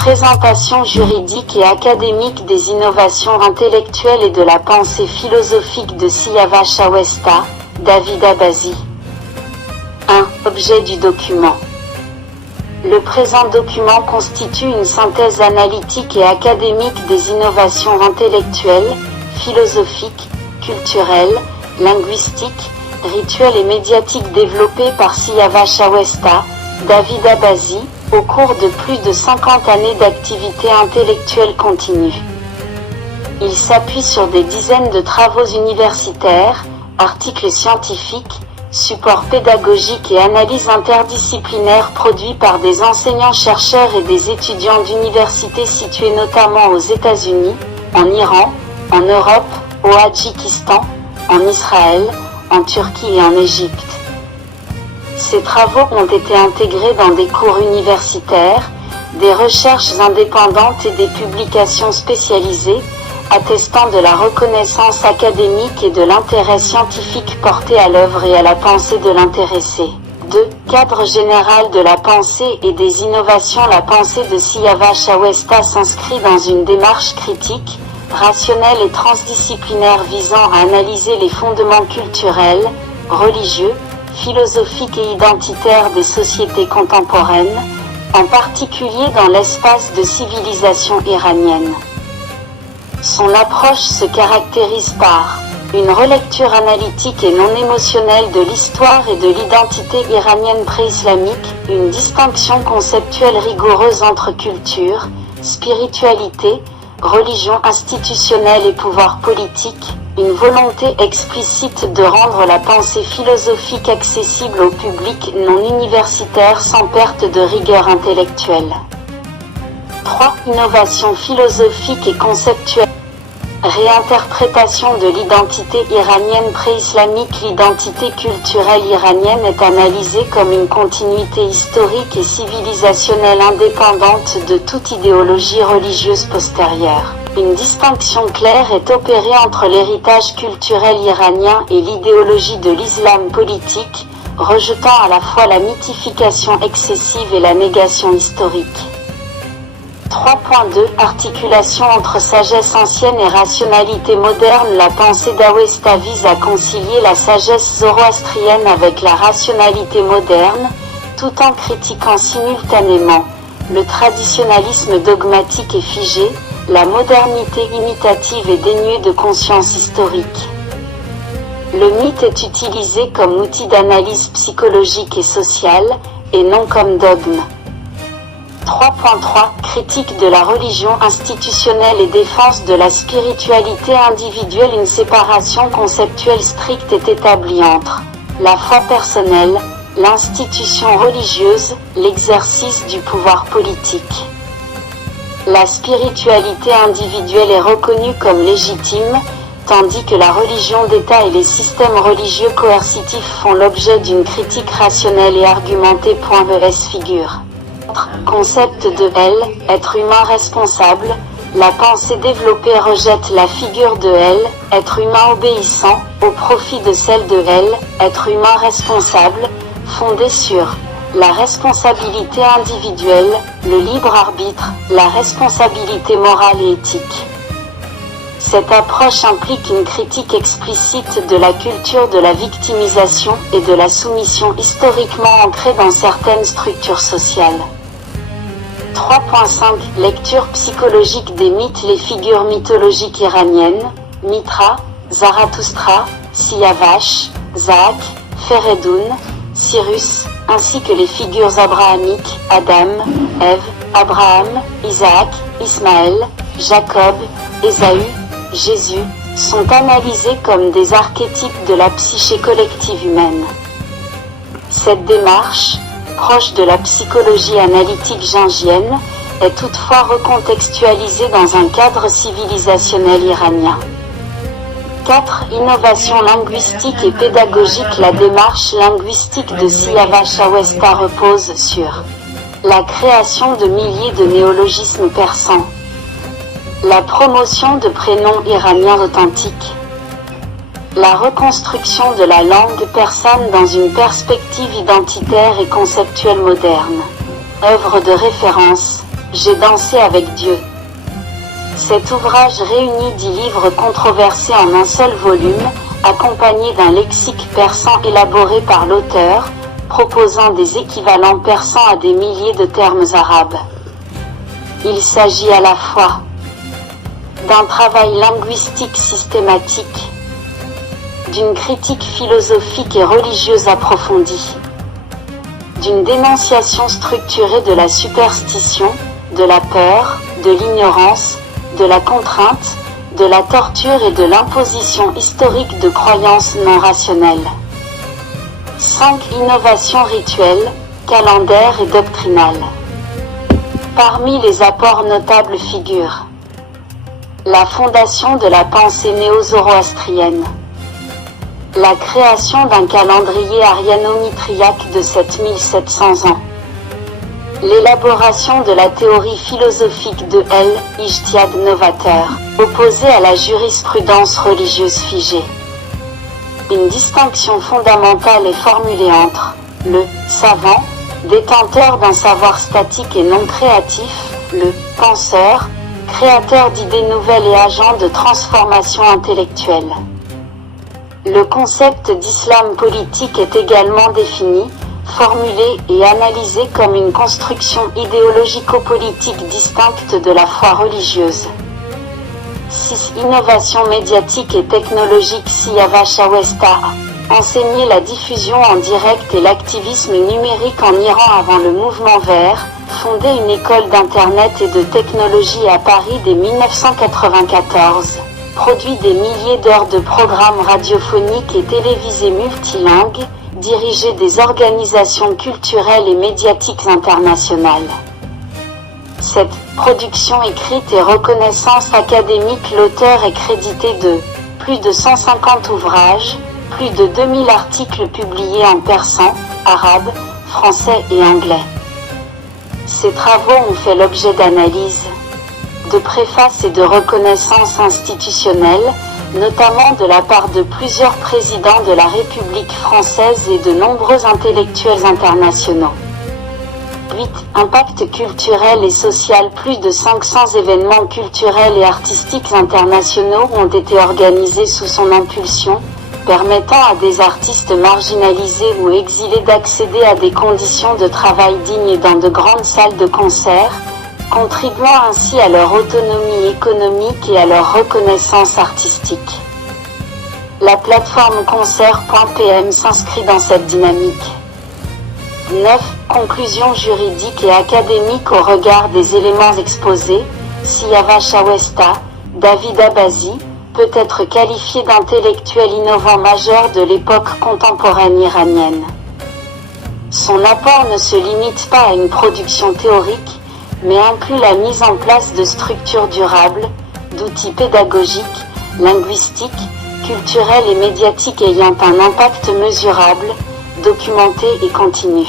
Présentation juridique et académique des innovations intellectuelles et de la pensée philosophique de Siavash Awesta, David Abazi. 1. Objet du document. Le présent document constitue une synthèse analytique et académique des innovations intellectuelles, philosophiques, culturelles, linguistiques, rituelles et médiatiques développées par Siavash Awesta, David Abazi, au cours de plus de 50 années d'activité intellectuelle continue. Il s'appuie sur des dizaines de travaux universitaires, articles scientifiques, supports pédagogiques et analyses interdisciplinaires produits par des enseignants-chercheurs et des étudiants d'universités situés notamment aux États-Unis, en Iran, en Europe, au Tadjikistan, en Israël, en Turquie et en Égypte. Ces travaux ont été intégrés dans des cours universitaires, des recherches indépendantes et des publications spécialisées, attestant de la reconnaissance académique et de l'intérêt scientifique porté à l'œuvre et à la pensée de l'intéressé. 2. Cadre général de la pensée et des innovations. La pensée de Siavash Awesta s'inscrit dans une démarche critique, rationnelle et transdisciplinaire visant à analyser les fondements culturels, religieux, philosophiques et identitaires des sociétés contemporaines, en particulier dans l'espace de civilisation iranienne. Son approche se caractérise par une relecture analytique et non émotionnelle de l'histoire et de l'identité iranienne pré-islamique, une distinction conceptuelle rigoureuse entre culture, spiritualité, religion institutionnelle et pouvoir politique, une volonté explicite de rendre la pensée philosophique accessible au public non universitaire sans perte de rigueur intellectuelle. 3. Innovation philosophique et conceptuelle. Réinterprétation de l'identité iranienne pré-islamique. L'identité culturelle iranienne est analysée comme une continuité historique et civilisationnelle indépendante de toute idéologie religieuse postérieure. Une distinction claire est opérée entre l'héritage culturel iranien et l'idéologie de l'islam politique, rejetant à la fois la mythification excessive et la négation historique. 3.2 Articulation entre sagesse ancienne et rationalité moderne. La pensée d'Awesta vise à concilier la sagesse zoroastrienne avec la rationalité moderne, tout en critiquant simultanément le traditionnalisme dogmatique et figé, la modernité imitative et dénuée de conscience historique. Le mythe est utilisé comme outil d'analyse psychologique et sociale, et non comme dogme. 3.3 Critique de la religion institutionnelle et défense de la spiritualité individuelle. Une séparation conceptuelle stricte est établie entre la foi personnelle, l'institution religieuse, l'exercice du pouvoir politique. La spiritualité individuelle est reconnue comme légitime, tandis que la religion d'État et les systèmes religieux coercitifs font l'objet d'une critique rationnelle et argumentée. ES figure. Concept de L, être humain responsable. La pensée développée rejette la figure de L, être humain obéissant, au profit de celle de L, être humain responsable, fondée sur la responsabilité individuelle, le libre arbitre, la responsabilité morale et éthique. Cette approche implique une critique explicite de la culture de la victimisation et de la soumission historiquement ancrée dans certaines structures sociales. 3.5 Lecture psychologique des mythes. Les figures mythologiques iraniennes, Mitra, Zarathustra, Siavash, Zak, Feredoun, Cyrus, ainsi que les figures abrahamiques, Adam, Ève, Abraham, Isaac, Ismaël, Jacob, Ésaü, Jésus, sont analysés comme des archétypes de la psyché collective humaine. Cette démarche, proche de la psychologie analytique jungienne, est toutefois recontextualisée dans un cadre civilisationnel iranien. 4. Innovation linguistique et pédagogique. La démarche linguistique de Siavash Awesta repose sur la création de milliers de néologismes persans, la promotion de prénoms iraniens authentiques, la reconstruction de la langue persane dans une perspective identitaire et conceptuelle moderne. Œuvre de référence, J'ai dansé avec Dieu. Cet ouvrage réunit 10 livres controversés en un seul volume, accompagné d'un lexique persan élaboré par l'auteur, proposant des équivalents persans à des milliers de termes arabes. Il s'agit à la fois d'un travail linguistique systématique, d'une critique philosophique et religieuse approfondie, d'une dénonciation structurée de la superstition, de la peur, de l'ignorance, de la contrainte, de la torture et de l'imposition historique de croyances non rationnelles. 5 innovations rituelles, calendaires et doctrinales. Parmi les apports notables figurent la fondation de la pensée néo-zoroastrienne, la création d'un calendrier ariano-mithriaque de 7700 ans, l'élaboration de la théorie philosophique de Ijtihad novateur, opposée à la jurisprudence religieuse figée. Une distinction fondamentale est formulée entre le savant, détenteur d'un savoir statique et non créatif, le penseur, créateur d'idées nouvelles et agent de transformation intellectuelle. Le concept d'islam politique est également défini, formulé et analysé comme une construction idéologico-politique distincte de la foi religieuse. 6 innovations médiatiques et technologiques. Siyava Shawesta a enseigné la diffusion en direct et l'activisme numérique en Iran avant le mouvement vert, fondé une école d'internet et de technologie à Paris dès 1994, produit des milliers d'heures de programmes radiophoniques et télévisés multilingues, dirigé des organisations culturelles et médiatiques internationales. Cette production écrite et reconnaissance académique, l'auteur est crédité de plus de 150 ouvrages, plus de 2000 articles publiés en persan, arabe, français et anglais. Ces travaux ont fait l'objet d'analyses, de préfaces et de reconnaissances institutionnelles, notamment de la part de plusieurs présidents de la République française et de nombreux intellectuels internationaux. 8. Impact culturel et social. Plus de 500 événements culturels et artistiques internationaux ont été organisés sous son impulsion, permettant à des artistes marginalisés ou exilés d'accéder à des conditions de travail dignes dans de grandes salles de concert, contribuant ainsi à leur autonomie économique et à leur reconnaissance artistique. La plateforme concert.pm s'inscrit dans cette dynamique. 9. Conclusions juridiques et académiques au regard des éléments exposés. Siyava Shawesta, David Abazi, peut être qualifié d'intellectuel innovant majeur de l'époque contemporaine iranienne. Son apport ne se limite pas à une production théorique, mais inclut la mise en place de structures durables, d'outils pédagogiques, linguistiques, culturels et médiatiques ayant un impact mesurable, documenté et continu.